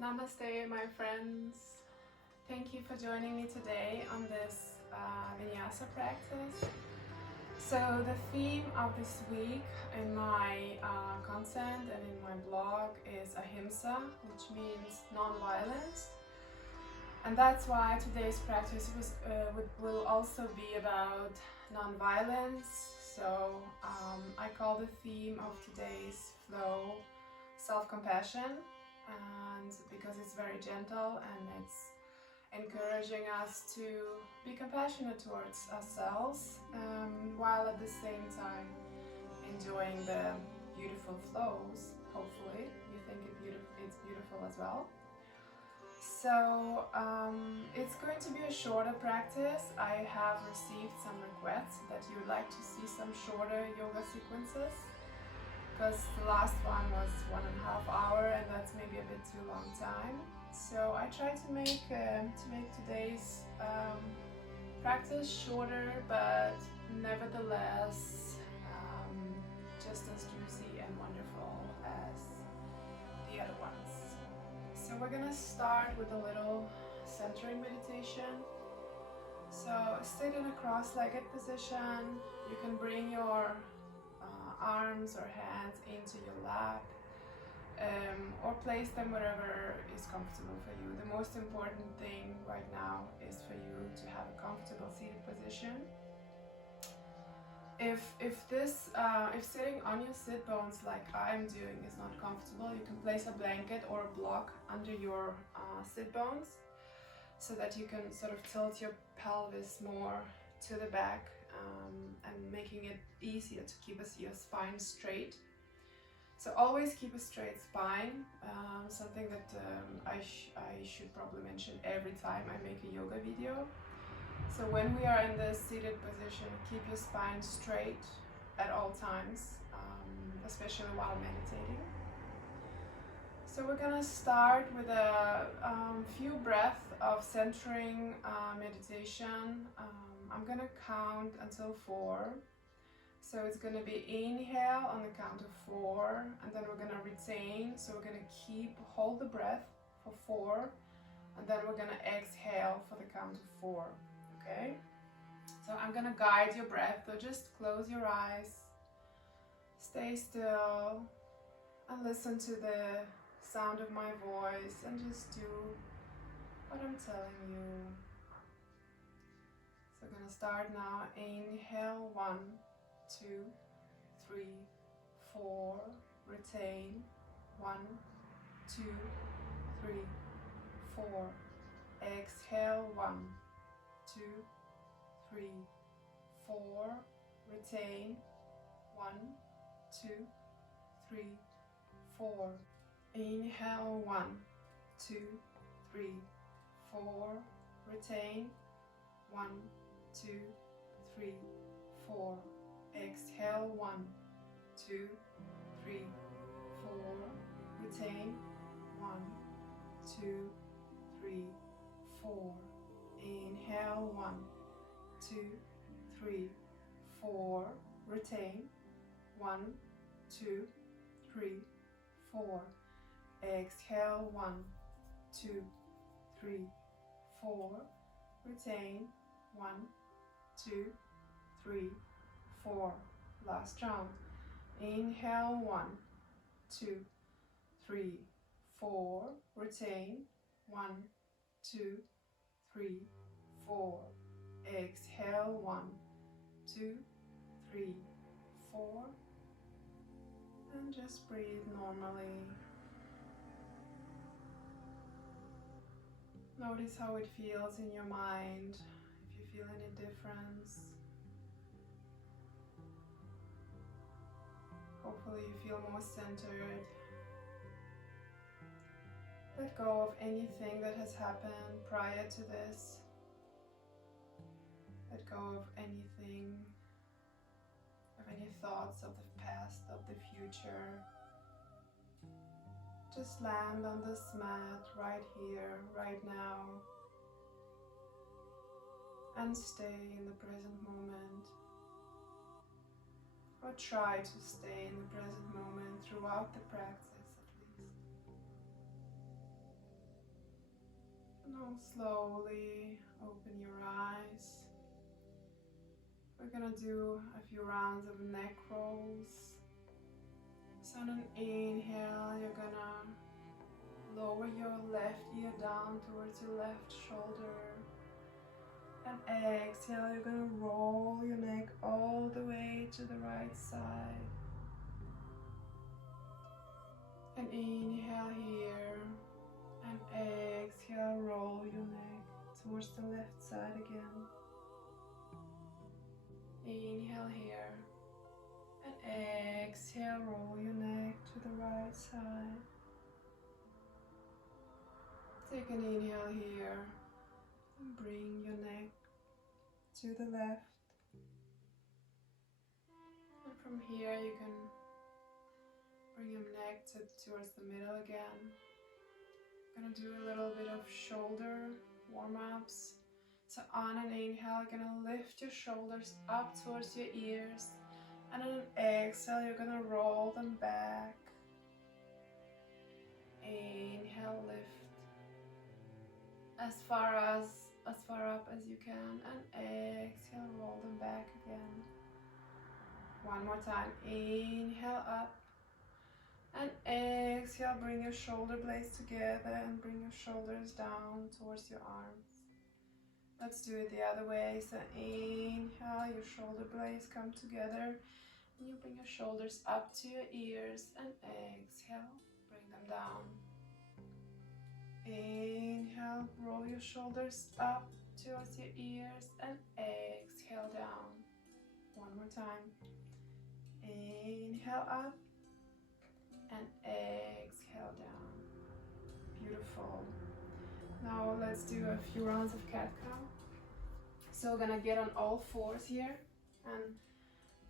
Namaste, my friends. Thank you for joining me today on this Vinyasa practice. So the theme of this week in my content and in my blog is Ahimsa, which means non-violence. And that's why today's practice will also be about non-violence. So I call the theme of today's flow self-compassion, and because it's very gentle and it's encouraging us to be compassionate towards ourselves, while at the same time enjoying the beautiful flows. Hopefully you think it's beautiful as well. So it's going to be a shorter practice. I have received some requests that you would like to see some shorter yoga sequences, because the last one was 1.5 hours and that's maybe a bit too long time. So I try to make today's practice shorter, but nevertheless just as juicy and wonderful as the other ones. So we're gonna start with a little centering meditation. So sit in a cross-legged position. You can bring your arms or hands into your lap, or place them wherever is comfortable for you. The most important thing right now is for you to have a comfortable seated position. If sitting on your sit bones like I'm doing is not comfortable, you can place a blanket or a block under your sit bones, so that you can sort of tilt your pelvis more to the back, and making it easier to keep your spine straight. So always keep a straight spine, something that I should probably mention every time I make a yoga video. So when we are in this seated position, keep your spine straight at all times, especially while meditating. So we're gonna start with a few breaths of centering meditation. I'm gonna count until 4. So it's gonna be inhale on the count of 4, and then we're gonna retain. So we're gonna hold the breath for 4, and then we're gonna exhale for the count of 4. Okay? So I'm gonna guide your breath. So just close your eyes, stay still, and listen to the sound of my voice, and just do what I'm telling you. So I'm gonna start now. Inhale, 1, 2, 3, 4. Retain. 1, 2, 3, 4. Exhale. 1, 2, 3, 4. Retain. 1, 2, 3, 4. Inhale. 1, 2, 3, 4. Retain. 1, 2, 3, 4. Exhale. 1, 2, 3, 4. Retain. 1, 2, 3, 4. Inhale. 1, 2, 3, 4. Retain. 1, 2, 3, 4. Exhale. 1, 2, 3, 4. Retain. 1, 2, 3, 4. Last round. Inhale. 1, 2, 3, 4. Retain. 1, 2, 3, 4. Exhale. 1, 2, 3, 4. And just breathe normally. Notice how it feels in your mind, if you feel any difference. Hopefully you feel more centered. Let go of anything that has happened prior to this. Let go of anything, of any thoughts of the past, of the future. Just land on this mat right here, right now, and stay in the present moment. Or try to stay in the present moment throughout the practice at least. Now slowly open your eyes. We're gonna do a few rounds of neck rolls. So on an inhale, you're gonna lower your left ear down towards your left shoulder. And exhale, you're gonna roll your neck all the way to the right side. And inhale here. And exhale, roll your neck towards the left side again. Inhale here. And exhale, roll your neck to the right side. Take an inhale here. And bring your neck to the left. And from here you can bring your neck towards the middle again. I'm gonna do a little bit of shoulder warm-ups. So on an inhale, you're gonna lift your shoulders up towards your ears. And on an exhale, you're gonna roll them back. Inhale, lift as far up as you can, and exhale, roll them back again. One more time. Inhale up, and exhale, bring your shoulder blades together and bring your shoulders down towards your arms. Let's do it the other way. So inhale, your shoulder blades come together, and you bring your shoulders up to your ears, and exhale, bring them down. Inhale, roll your shoulders up towards your ears, and exhale down. One more time. Inhale up, and exhale down. Beautiful. Now let's do a few rounds of cat-cow. So we're gonna get on all fours here and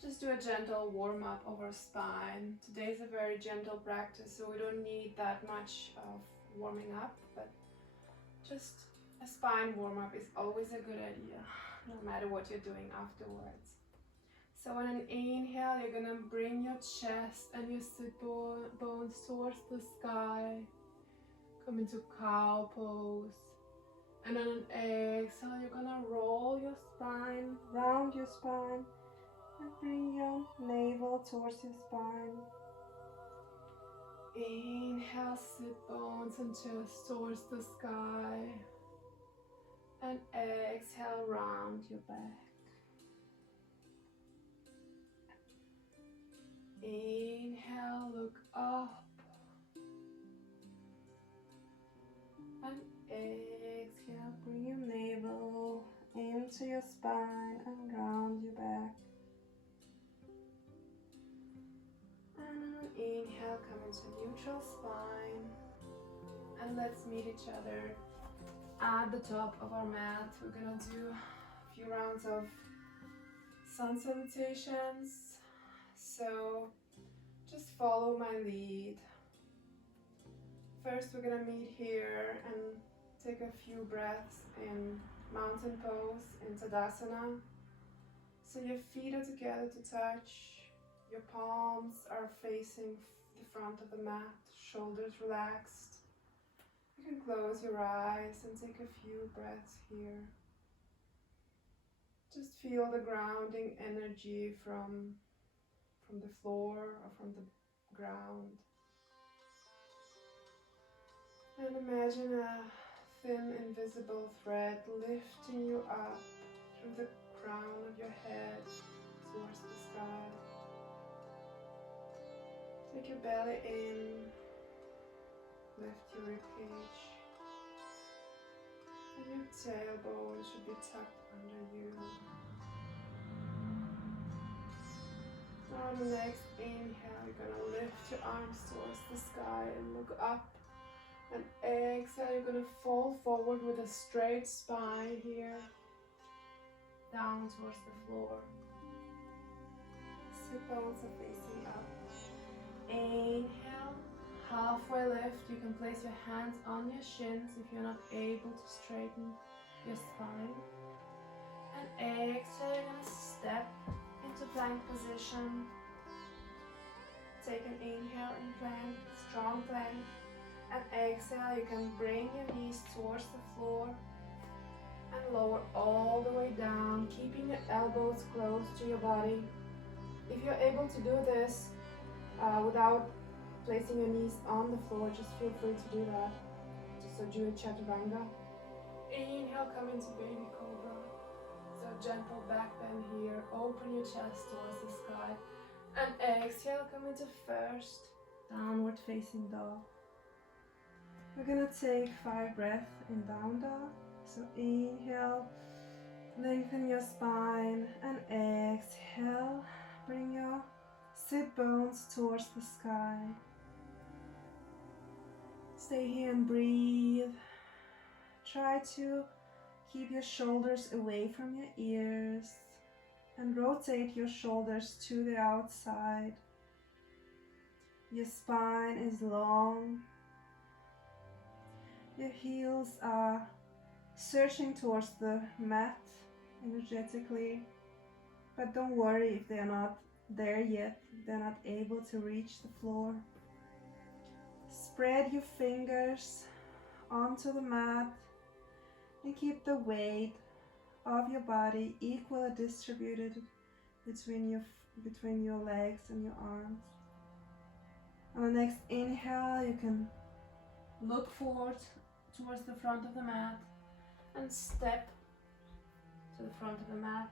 just do a gentle warm-up of our spine. Today's a very gentle practice, so we don't need that much of warming up, but just a spine warm-up is always a good idea, no matter what you're doing afterwards. So on an inhale, you're gonna bring your chest and your sit bones towards the sky. Come into cow pose. And on an exhale, you're gonna roll your spine, round your spine, and bring your navel towards your spine. Inhale, sit bones and chest towards the sky. And exhale, round your back. Inhale, look up. And exhale, bring your navel into your spine and round your back. And on an inhale, come into neutral spine. And let's meet each other at the top of our mat. We're gonna do a few rounds of sun salutations. So just follow my lead. First, we're gonna meet here and take a few breaths in mountain pose, in Tadasana. So your feet are together to touch. Your palms are facing the front of the mat, shoulders relaxed. You can close your eyes and take a few breaths here. Just feel the grounding energy from the floor or from the ground. And imagine a thin invisible thread lifting you up through the crown of your head towards the sky. Take your belly in, lift your ribcage, and your tailbone should be tucked under you. Now on the next inhale, you're gonna lift your arms towards the sky and look up. And exhale, you're gonna fall forward with a straight spine here, down towards the floor. Sit bones are facing up. Inhale, halfway lift. You can place your hands on your shins if you're not able to straighten your spine. And exhale, you're gonna step into plank position. Take an inhale in plank, strong plank. And exhale, you can bring your knees towards the floor and lower all the way down, keeping your elbows close to your body. If you're able to do this without placing your knees on the floor, just feel free to do that. So do a chaturanga. Inhale, come into baby cobra. So gentle back bend here. Open your chest towards the sky. And exhale, come into first downward facing dog. We're gonna take 5 breaths in down dog. So inhale, lengthen your spine, and exhale, bring your sit bones towards the sky. Stay here and breathe. Try to keep your shoulders away from your ears and rotate your shoulders to the outside. Your spine is long. Your heels are searching towards the mat energetically, but don't worry if they're not there yet, if they're not able to reach the floor. Spread your fingers onto the mat and keep the weight of your body equally distributed between your legs and your arms. On the next inhale, you can look forward towards the front of the mat and step to the front of the mat.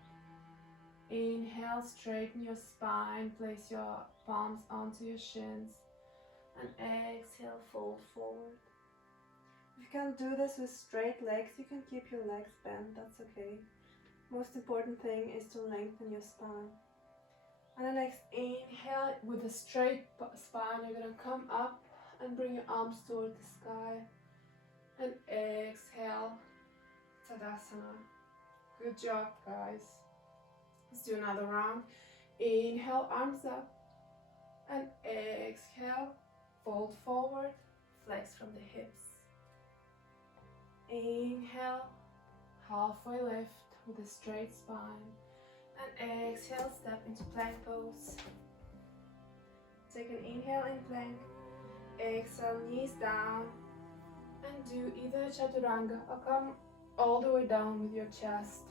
Inhale, straighten your spine, place your palms onto your shins, and exhale, fold forward. If you can't do this with straight legs, you can keep your legs bent, that's okay. Most important thing is to lengthen your spine. On the next inhale, with a straight spine, you're gonna come up and bring your arms toward the sky. And exhale, Tadasana. Good job, guys. Let's do another round. Inhale, arms up. And exhale, fold forward, flex from the hips. Inhale, halfway lift with a straight spine. And exhale, step into plank pose. Take an inhale in plank. Exhale, knees down. And do either chaturanga or come all the way down with your chest.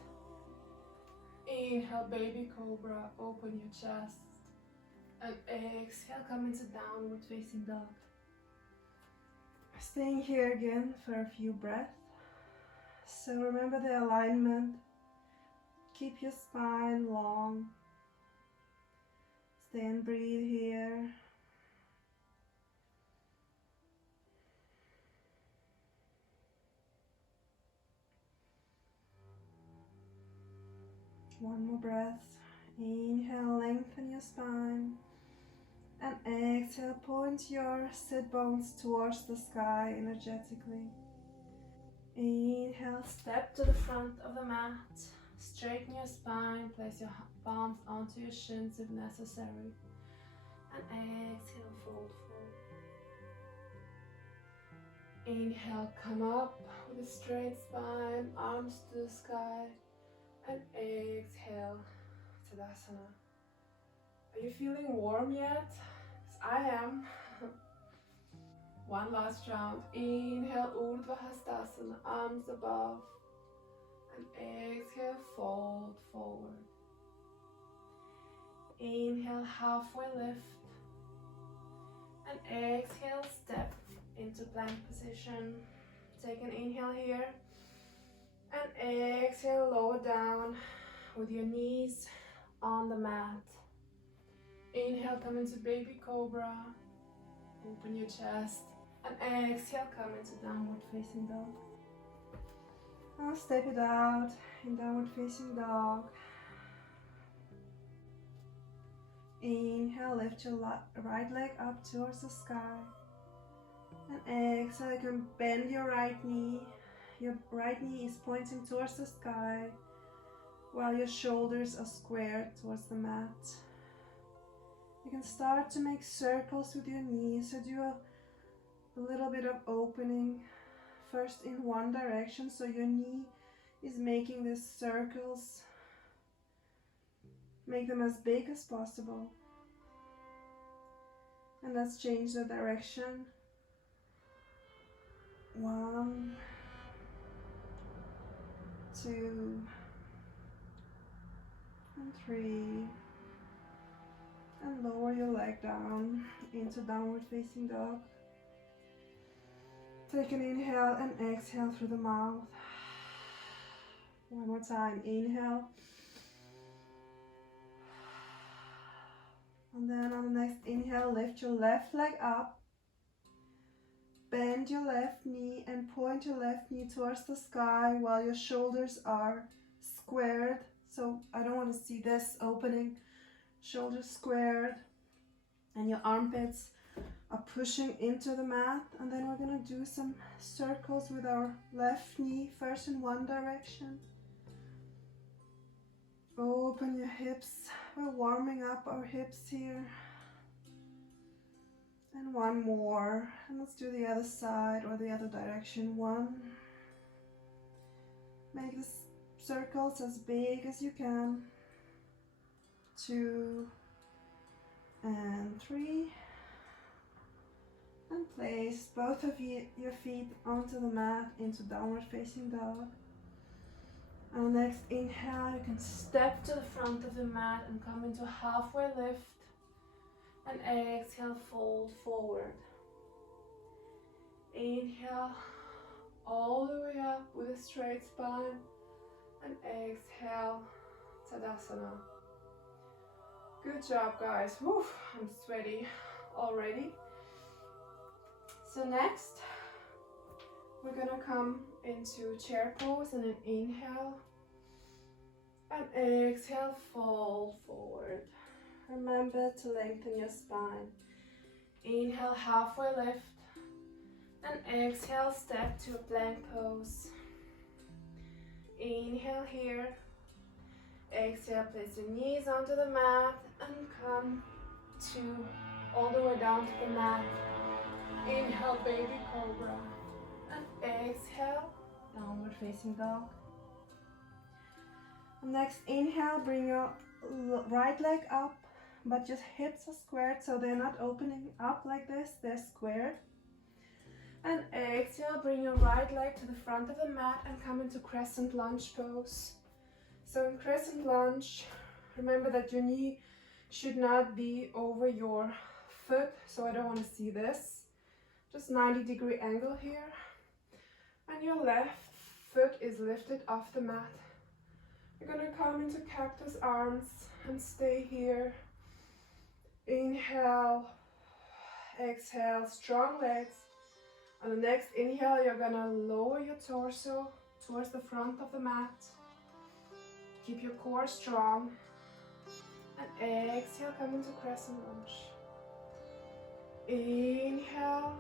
Inhale, baby cobra, open your chest. And exhale, come into downward facing dog. Staying here again for a few breaths. So remember the alignment. Keep your spine long. Stay and breathe here. One more breath. Inhale, lengthen your spine. And exhale, point your sit bones towards the sky energetically. Inhale, step to the front of the mat. Straighten your spine, place your palms onto your shins if necessary. And exhale, fold forward. Inhale, come up with a straight spine, arms to the sky. And exhale, Tadasana. Are you feeling warm yet? 'Cause I am. One last round. Inhale, Urdhva Hastasana, arms above. And exhale, fold forward. Inhale, halfway lift. And exhale, step into plank position. Take an inhale here. And exhale, lower down with your knees on the mat. Inhale, come into baby cobra. Open your chest. And exhale, come into downward facing dog. Now step it out in downward facing dog. Inhale, lift your right leg up towards the sky. And exhale, you can bend your right knee. Your right knee is pointing towards the sky, while your shoulders are squared towards the mat. You can start to make circles with your knees, so do a little bit of opening first in one direction, so your knee is making these circles. Make them as big as possible. And let's change the direction. 1, 2, and 3. And lower your leg down into downward facing dog. Take an inhale and exhale through the mouth. One more time, inhale. And then on the next inhale, lift your left leg up. Bend your left knee and point your left knee towards the sky while your shoulders are squared. So I don't want to see this opening. Shoulders squared and your armpits are pushing into the mat. And then we're going to do some circles with our left knee, first in one direction. Open your hips. We're warming up our hips here. And one more. And let's do the other side or the other direction. 1. Make the circles as big as you can. 2 and 3. And place both of your feet onto the mat into downward facing dog. On the next inhale, you can step to the front of the mat and come into halfway lift. And exhale, fold forward. Inhale all the way up with a straight spine. And exhale, Tadasana. Good job, guys. Whew, I'm sweaty already. So next, we're gonna come into chair pose and an inhale. And exhale, fold forward. Remember to lengthen your spine. Inhale, halfway lift. And exhale, step to a plank pose. Inhale here. Exhale, place your knees onto the mat and come to all the way down to the mat. Inhale, baby cobra. And exhale, downward facing dog. Next inhale, bring your right leg up, but your hips are squared, so they're not opening up like this, they're squared. And exhale, bring your right leg to the front of the mat and come into crescent lunge pose. So in crescent lunge, remember that your knee should not be over your foot, so I don't want to see this. Just 90-degree angle here. And your left foot is lifted off the mat. You're going to come into cactus arms and stay here. Inhale, exhale, strong legs. On the next inhale, you're going to lower your torso towards the front of the mat. Keep your core strong. And exhale, come into crescent lunge. Inhale.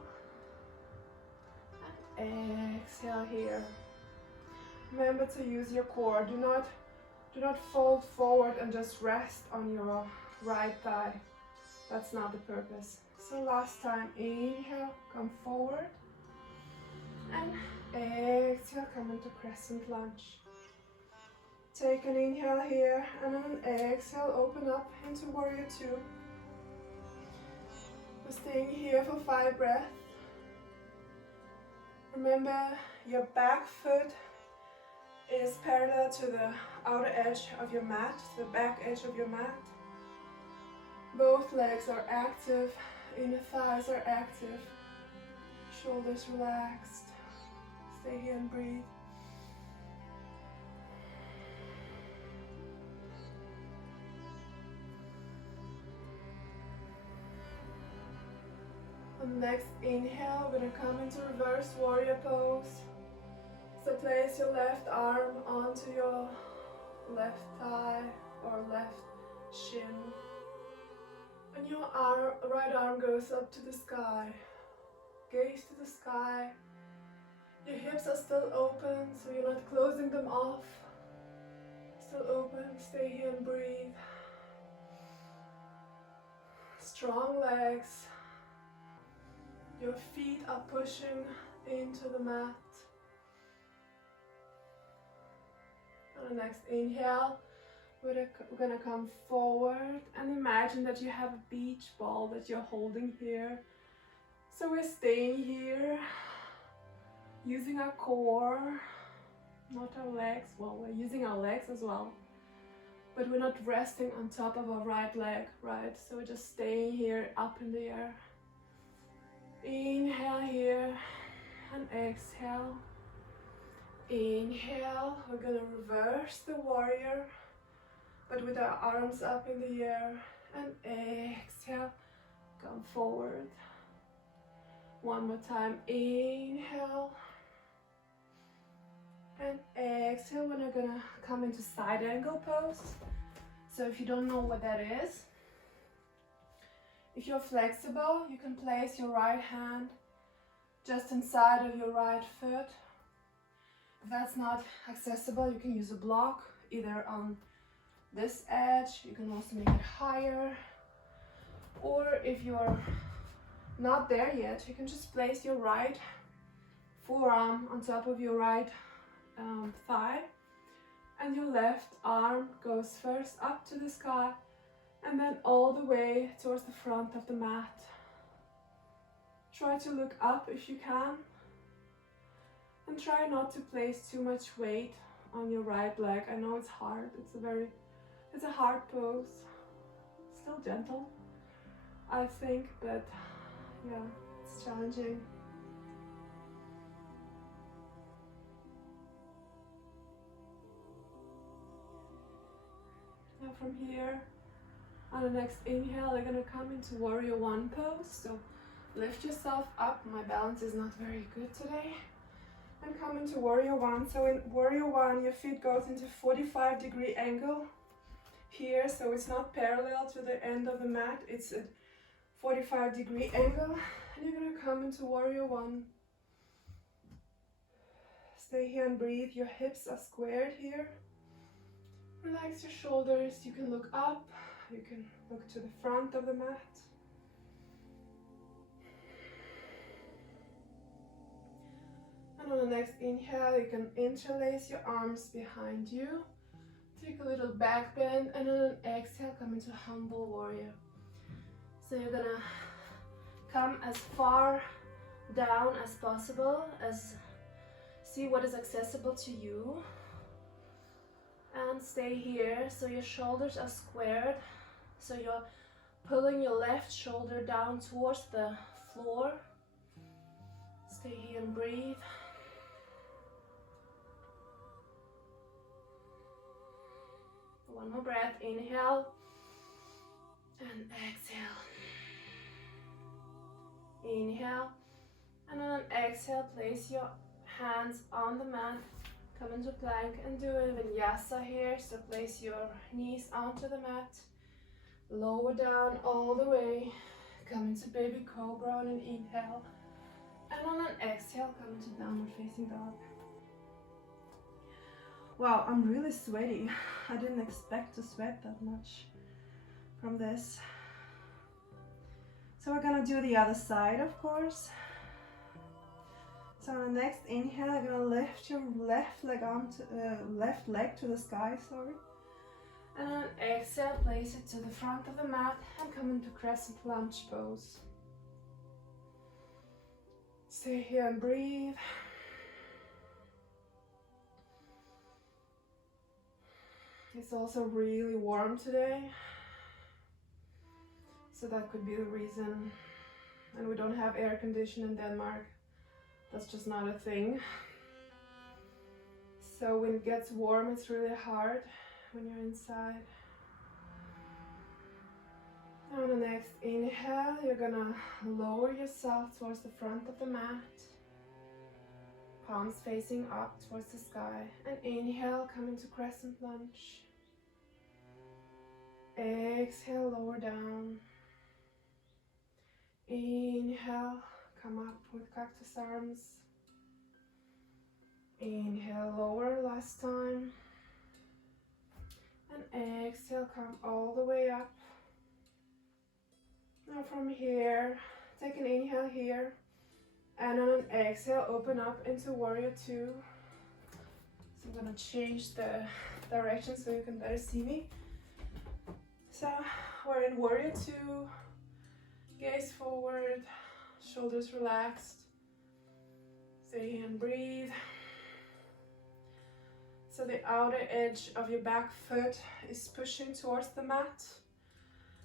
And exhale here. Remember to use your core. Do not fold forward and just rest on your right thigh. That's not the purpose. So last time, inhale, come forward. And exhale, come into crescent lunge. Take an inhale here, and on an exhale, open up into warrior 2. We're staying here for 5 breaths. Remember, your back foot is parallel to the outer edge of your mat, the back edge of your mat. Both legs are active, inner thighs are active, shoulders relaxed. Stay here and breathe. On the next inhale, we're going to come into reverse warrior pose. So place your left arm onto your left thigh or left shin. And your right arm goes up to the sky. Gaze to the sky. Your hips are still open, so you're not closing them off. Still open, stay here and breathe. Strong legs. Your feet are pushing into the mat. On the next inhale, we're gonna come forward and imagine that you have a beach ball that you're holding here. So we're staying here. using our core, not our legs. Well, we're using our legs as well, but we're not resting on top of our right leg, right? So we're just staying here up in the air. Inhale here and exhale. Inhale, we're gonna reverse the warrior, but with our arms up in the air. And exhale, come forward. One more time, inhale. And exhale, we're now gonna come into side angle pose. So if you don't know what that is, if you're flexible, you can place your right hand just inside of your right foot. If that's not accessible, you can use a block, either on this edge, you can also make it higher. Or if you're not there yet, you can just place your right forearm on top of your right thigh, and your left arm goes first up to the sky and then all the way towards the front of the mat. Try to look up if you can, and try not to place too much weight on your right leg. I know it's hard, it's a hard pose, still gentle I think, but yeah, it's challenging. Now from here, on the next inhale, you're gonna come into warrior one pose. So lift yourself up. My balance is not very good today. And come into warrior one. So in warrior one, your feet goes into 45-degree angle here. So it's not parallel to the end of the mat. It's a 45-degree angle. And you're gonna come into warrior one. Stay here and breathe. Your hips are squared here. Relax your shoulders. You can look up. You can look to the front of the mat. And on the next inhale, you can interlace your arms behind you. Take a little back bend, and on an exhale, come into humble warrior. So you're gonna come as far down as possible, see what is accessible to you. And stay here, so your shoulders are squared, so you're pulling your left shoulder down towards the floor. Stay here and breathe. One more breath, inhale and exhale. Inhale, and on an exhale, place your hands on the mat. Come into plank and do a vinyasa here. So place your knees onto the mat. Lower down all the way. Come into baby cobra on an inhale. And on an exhale, come into downward facing dog. Wow, I'm really sweaty. I didn't expect to sweat that much from this. So we're gonna do the other side, of course. So on the next inhale, you're gonna lift your left leg to the sky, And on exhale, place it to the front of the mat and come into crescent lunge pose. Stay here and breathe. It's also really warm today, so that could be the reason. And we don't have air conditioning in Denmark. That's just not a thing. So when it gets warm, it's really hard when you're inside. On the next inhale, you're gonna lower yourself towards the front of the mat. Palms facing up towards the sky. And inhale, come into crescent lunge. Exhale, lower down. Inhale, come up with cactus arms. Inhale, lower last time. And exhale, come all the way up. Now from here, take an inhale here. And on an exhale, open up into warrior two. So I'm gonna change the direction so you can better see me. So we're in warrior two. Gaze forward, shoulders relaxed. Stay here and breathe. So the outer edge of your back foot is pushing towards the mat,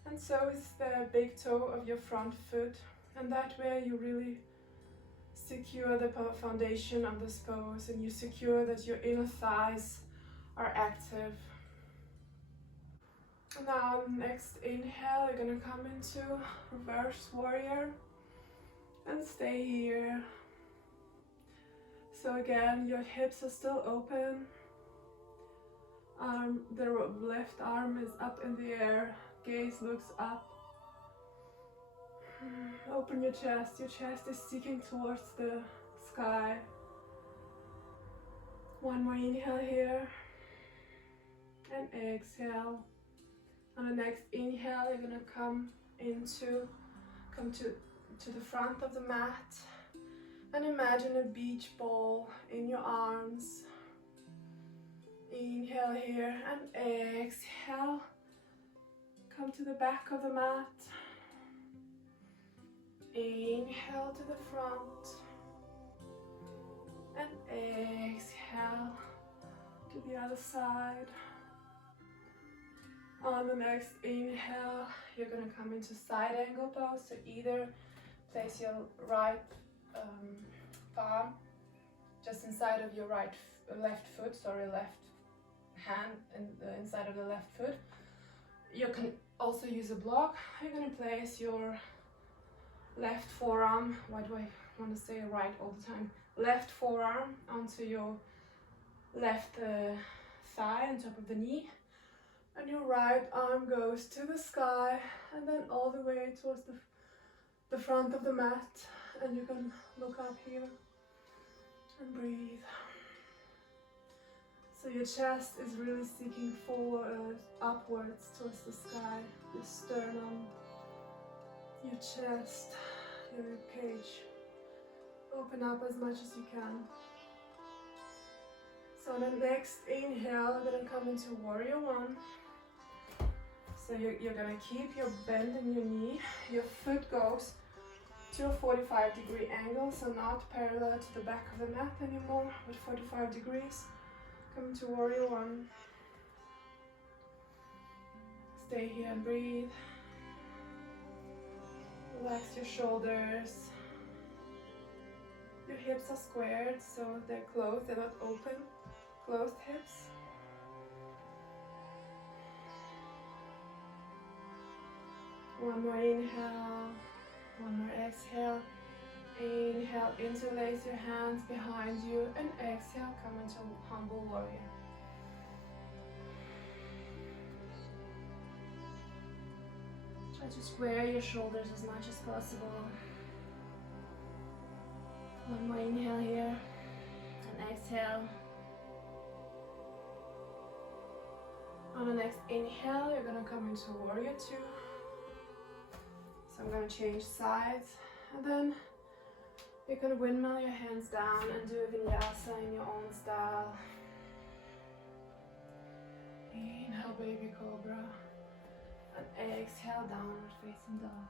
and so is the big toe of your front foot, and that way you really secure the foundation of this pose, and you secure that your inner thighs are active. And now next inhale, you're gonna come into reverse warrior and stay here. So again, your hips are still open. The left arm is up in the air, gaze looks up. Open your chest is seeking towards the sky. One more inhale here, and exhale. On the next inhale, you're gonna come to the front of the mat, and imagine a beach ball in your arms. Inhale here and exhale. Come to the back of the mat. Inhale to the front. And exhale to the other side. On the next inhale, you're going to come into side angle pose. So either place your right palm just inside of your left hand and inside of the left foot. You can also use a block. You're going to place your left forearm, why do I want to say right all the time? Left forearm onto your left thigh on top of the knee. And your right arm goes to the sky and then all the way towards the front of the mat. And you can look up here and breathe. So your chest is really seeking forward, upwards towards the sky. Your sternum, your chest, your ribcage. Open up as much as you can. So the next inhale, you're going to come into warrior one. So you're going to keep your bend in your knee. Your foot goes to a 45-degree angle, so not parallel to the back of the mat anymore, but 45 degrees. Come to warrior one. Stay here and breathe. Relax your shoulders. Your hips are squared, so they're closed, they're not open. Closed hips. One more inhale, one more exhale. Inhale, interlace your hands behind you, and exhale, come into humble warrior. Try to square your shoulders as much as possible. One more inhale here, and exhale. On the next inhale, you're going to come into warrior two. So I'm going to change sides, and then you can windmill your hands down and do a vinyasa in your own style. Inhale, baby cobra, and exhale, downward facing dog.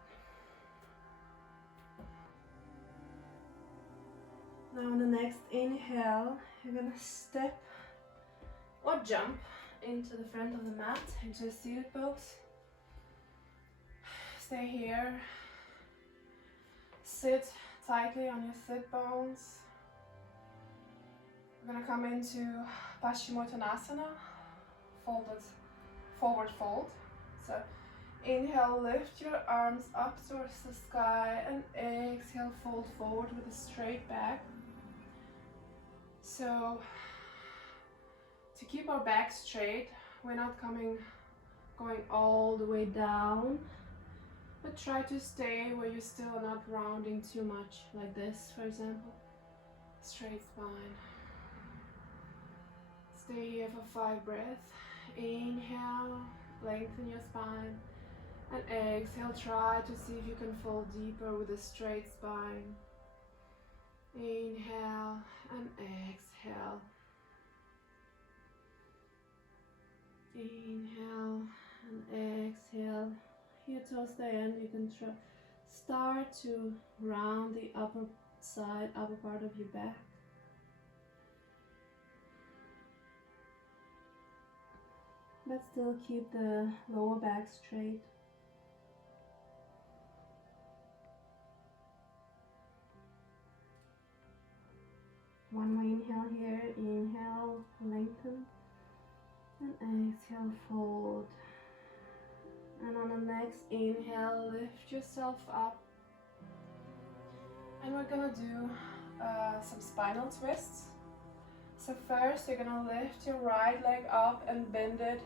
Now on the next inhale, you're gonna step or jump into the front of the mat, into a seated pose. Stay here. Sit tightly on your sit bones. We're gonna come into Paschimottanasana, forward fold. So inhale, lift your arms up towards the sky, and exhale, fold forward with a straight back. So to keep our back straight, we're not going all the way down, but try to stay where you're still not rounding too much, like this, for example. Straight spine. Stay here for 5 breaths. Inhale, lengthen your spine, and exhale, try to see if you can fall deeper with a straight spine. Inhale and exhale. Inhale and exhale. Here towards the end, you can start to round the upper side, upper part of your back. But still keep the lower back straight. One more inhale here. Inhale, lengthen. And exhale, fold. And on the next inhale, lift yourself up. And we're gonna do some spinal twists. So first you're gonna lift your right leg up and bend it.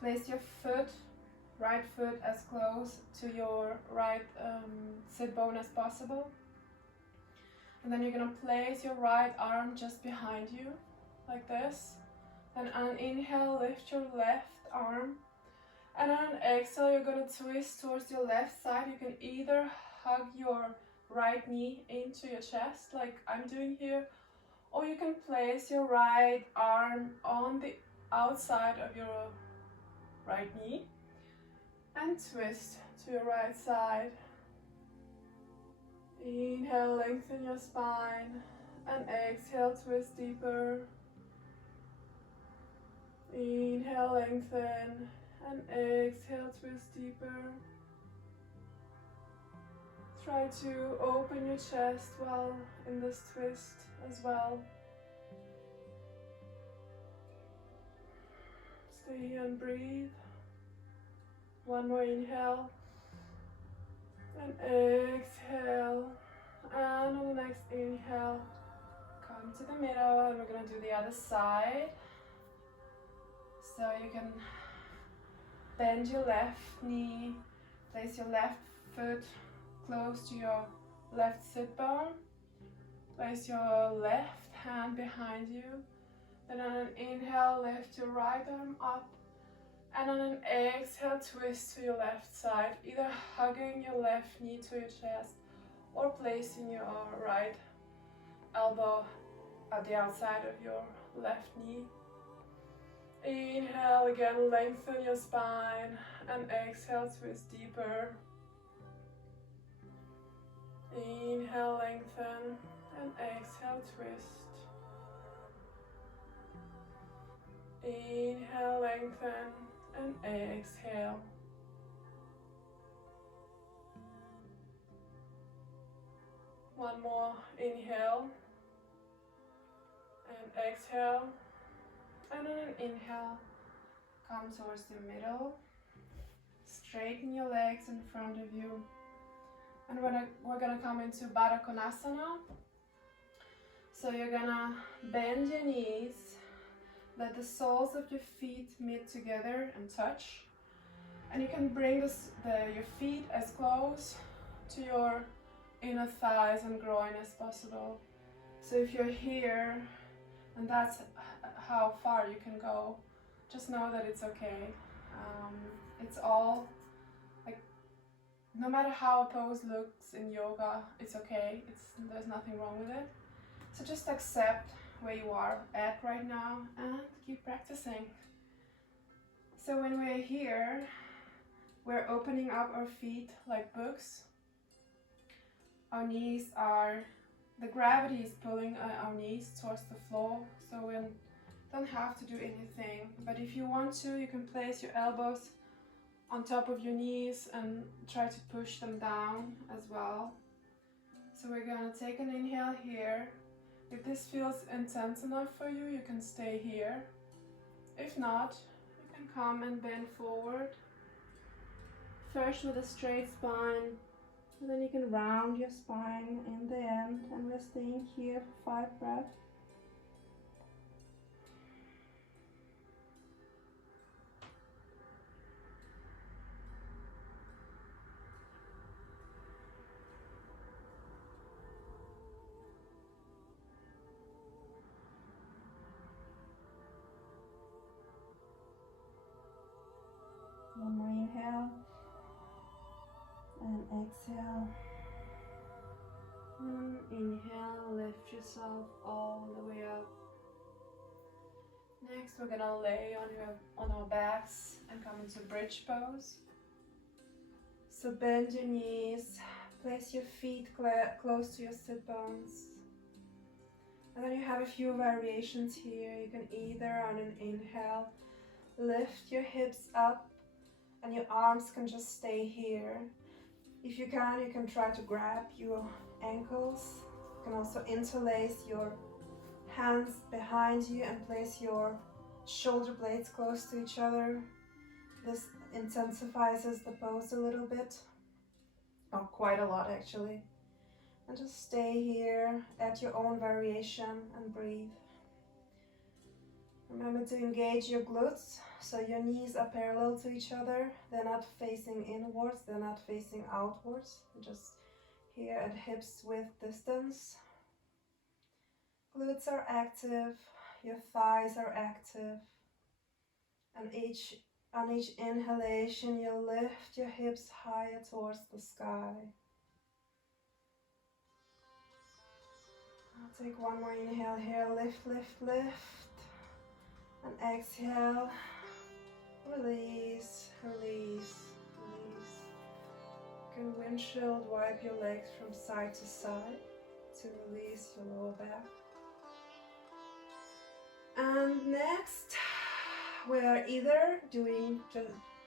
Place your right foot as close to your right sit bone as possible. And then you're gonna place your right arm just behind you, like this. And on an inhale, lift your left arm. And on an exhale, you're gonna twist towards your left side. You can either hug your right knee into your chest, like I'm doing here, or you can place your right arm on the outside of your right knee and twist to your right side. Inhale, lengthen your spine, and exhale, twist deeper. Inhale, lengthen, and exhale, twist deeper. Try to open your chest while in this twist as well. Stay here and breathe. One more inhale. And exhale. And on the next inhale, come to the middle, and we're going to do the other side. So you can bend your left knee, place your left foot close to your left sit bone, place your left hand behind you, then on an inhale lift your right arm up, and on an exhale twist to your left side, either hugging your left knee to your chest or placing your right elbow at the outside of your left knee. Inhale again, lengthen your spine, and exhale, twist deeper. Inhale, lengthen, and exhale, twist. Inhale, lengthen, and exhale. One more, inhale, and exhale. And on an inhale, come towards the middle. Straighten your legs in front of you. And we're gonna come into Baddha Konasana. So you're gonna bend your knees, let the soles of your feet meet together and touch. And you can bring your feet as close to your inner thighs and groin as possible. So if you're here, and that's how far you can go, just know that it's okay. It's all, like, no matter how a pose looks in yoga, it's okay. There's nothing wrong with it. So just accept where you are at right now and keep practicing. So when we're here, we're opening up our feet like books. Our knees the gravity is pulling our knees towards the floor, so we don't have to do anything. But if you want to, you can place your elbows on top of your knees and try to push them down as well. So we're gonna take an inhale here. If this feels intense enough for you, you can stay here. If not, you can come and bend forward. First with a straight spine, and then you can round your spine in the end, and we're staying here for 5 breaths. One more inhale and exhale. And inhale, lift yourself all the way up. Next, we're gonna lay on our backs and come into bridge pose. So bend your knees, Place your feet close to your sit bones. And then you have a few variations here. You can either on an inhale lift your hips up and your arms can just stay here. If you can try to grab your ankles. You can also interlace your hands behind you and place your shoulder blades close to each other. This intensifies the pose a little bit, or quite a lot actually. And just stay here at your own variation and breathe. Remember to engage your glutes, so your knees are parallel to each other. They're not facing inwards, they're not facing outwards. Just here at hips width distance. Glutes are active, your thighs are active. And on each inhalation, you'll lift your hips higher towards the sky. I'll take one more inhale here, lift, lift, lift. And exhale, release, release, release. You can windshield wipe your legs from side to side to release your lower back. And next, we are either doing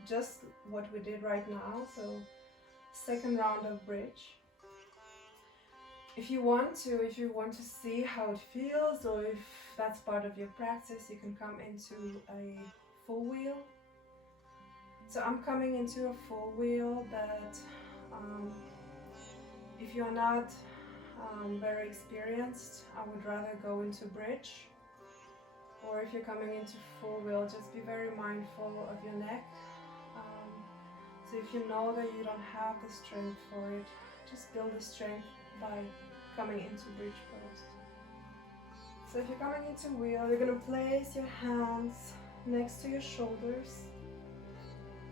just what we did right now, so second round of bridge. If you want to see how it feels, or if that's part of your practice, you can come into a full wheel. So I'm coming into a full wheel, but if you're not very experienced, I would rather go into bridge. Or if you're coming into full wheel, just be very mindful of your neck. So if you know that you don't have the strength for it, just build the strength by coming into bridge pose. So if you're coming into wheel, you're going to place your hands next to your shoulders,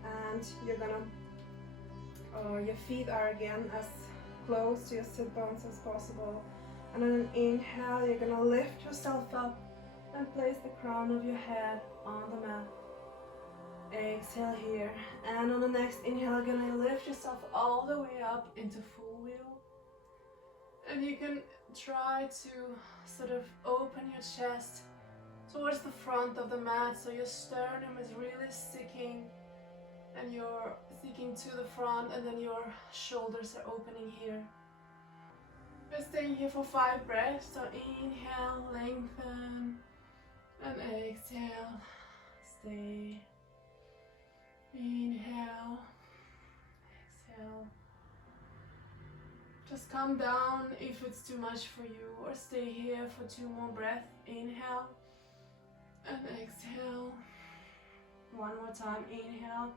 and you're going to, your feet are again as close to your sit bones as possible. And on an inhale, you're going to lift yourself up and place the crown of your head on the mat. Exhale here, and on the next inhale, you're gonna lift yourself all the way up into full wheel. And you can try to sort of open your chest towards the front of the mat, so your sternum is really sticking and you're sticking to the front, and then your shoulders are opening here. We're staying here for 5 breaths, so inhale, lengthen, and exhale, stay. Inhale, exhale. Just come down if it's too much for you, or stay here for 2 more breaths. Inhale and exhale. One more time, inhale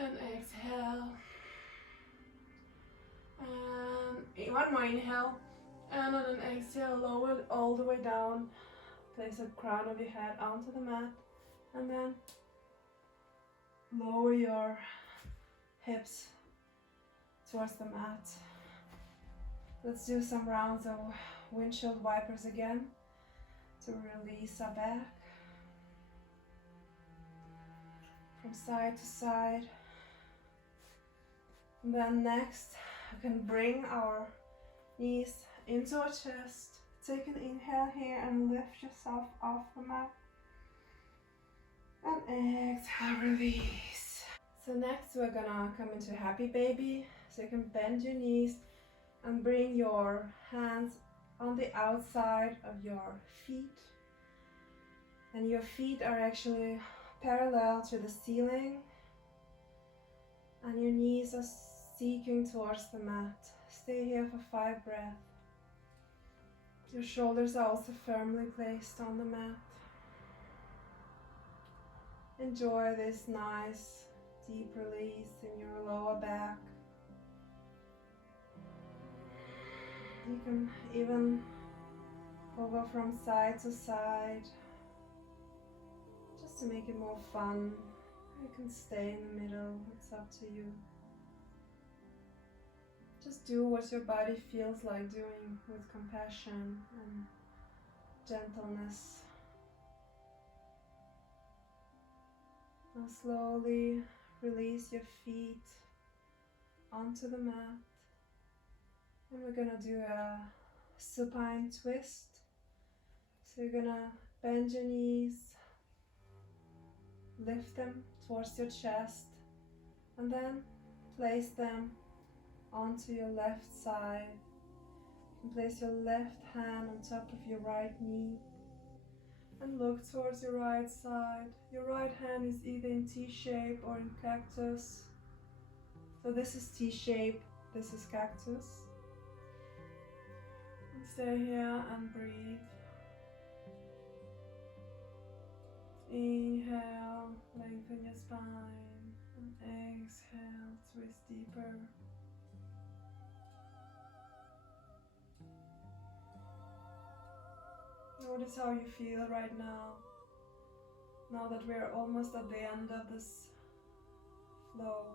and exhale. And one more inhale, and on an exhale, lower it all the way down. Place the crown of your head onto the mat, and then lower your hips towards the mat. Let's do some rounds of windshield wipers again to release our back from side to side. And then next, we can bring our knees into our chest. Take an inhale here and lift yourself off the mat. And exhale, release. So next we're gonna come into happy baby. So you can bend your knees and bring your hands on the outside of your feet. And your feet are actually parallel to the ceiling. And your knees are seeking towards the mat. Stay here for 5 breaths. Your shoulders are also firmly placed on the mat. Enjoy this nice deep release in your lower back. You can even hover from side to side, just to make it more fun. You can stay in the middle, it's up to you. Just do what your body feels like doing with compassion and gentleness. Now slowly release your feet onto the mat. And we're gonna do a supine twist. So you're gonna bend your knees, lift them towards your chest, and then place them onto your left side. You can place your left hand on top of your right knee and look towards your right side. Your right hand is either in T-shape or in cactus. So this is T-shape, this is cactus. And stay here and breathe. Inhale, lengthen your spine, and exhale, twist deeper. Notice how you feel right now that we're almost at the end of this flow.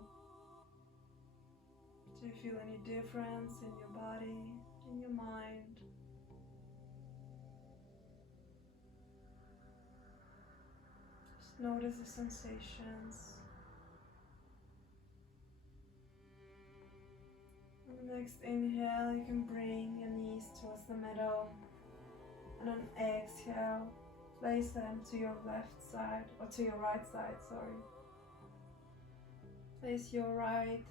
Do you feel any difference in your body, in your mind? Just notice the sensations. On the next inhale, you can bring your knees towards the middle. And on exhale, place them to your left side, or to your right side, sorry. Place your right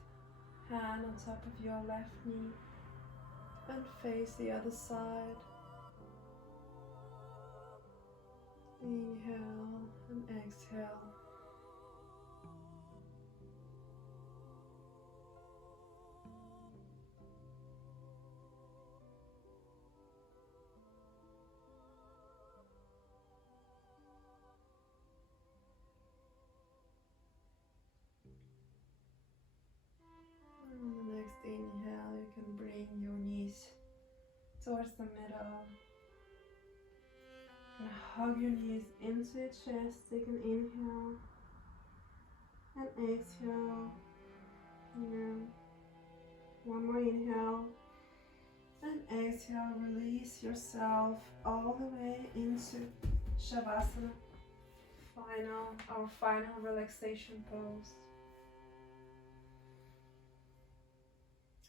hand on top of your left knee and face the other side. Inhale and exhale. And on the next inhale, you can bring your knees towards the middle. And hug your knees into your chest. Take an inhale and exhale. And then one more inhale and exhale. Release yourself all the way into Shavasana. Our final relaxation pose.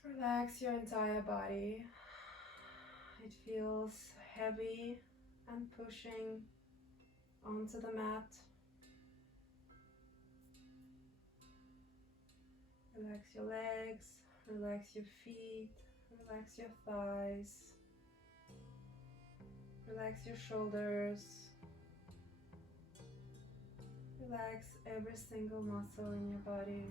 Relax your entire body. It feels heavy and pushing onto the mat. Relax your legs, relax your feet, relax your thighs, relax your shoulders, relax every single muscle in your body.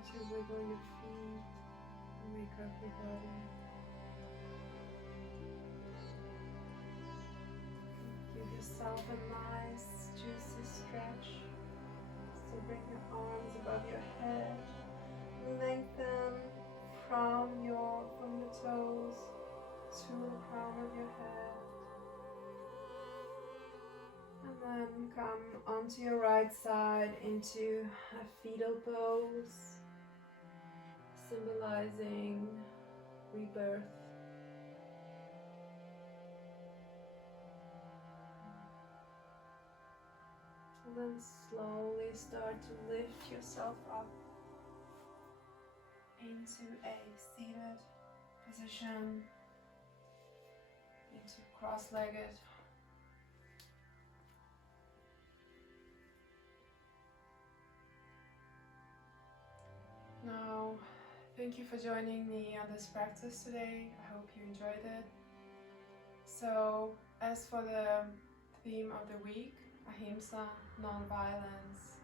start to wiggle your feet and wake up your body. Give yourself a nice juicy stretch. So bring your arms above your head. Lengthen from your toes to the crown of your head. And then come onto your right side into a fetal pose, symbolizing rebirth. And then slowly start to lift yourself up into a seated position, into cross-legged. Now, thank you for joining me on this practice today. I hope you enjoyed it. So, as for the theme of the week, Ahimsa, nonviolence,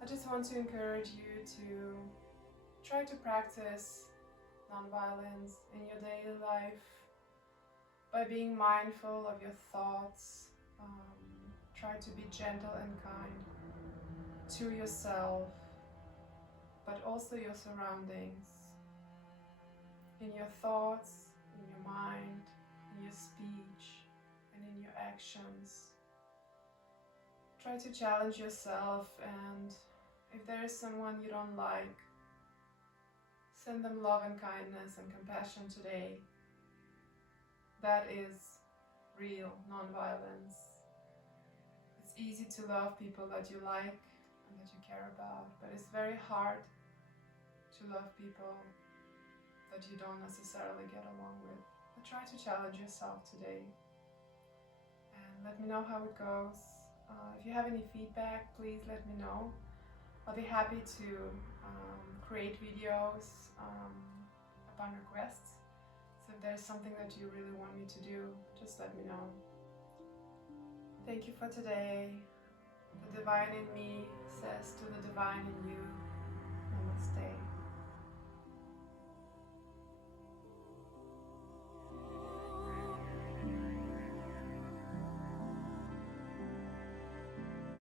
I just want to encourage you to try to practice nonviolence in your daily life by being mindful of your thoughts. Try to be gentle and kind to yourself, but also your surroundings, in your thoughts, in your mind, in your speech, and in your actions. Try to challenge yourself, and if there is someone you don't like, send them love and kindness and compassion today. That is real nonviolence. It's easy to love people that you like and that you care about, but it's very hard to love people that you don't necessarily get along with. But try to challenge yourself today and let me know how it goes. If you have any feedback, please let me know. I'll be happy to create videos upon requests. So if there's something that you really want me to do, just let me know. Thank you for today. The divine in me says to the divine in you, Namaste.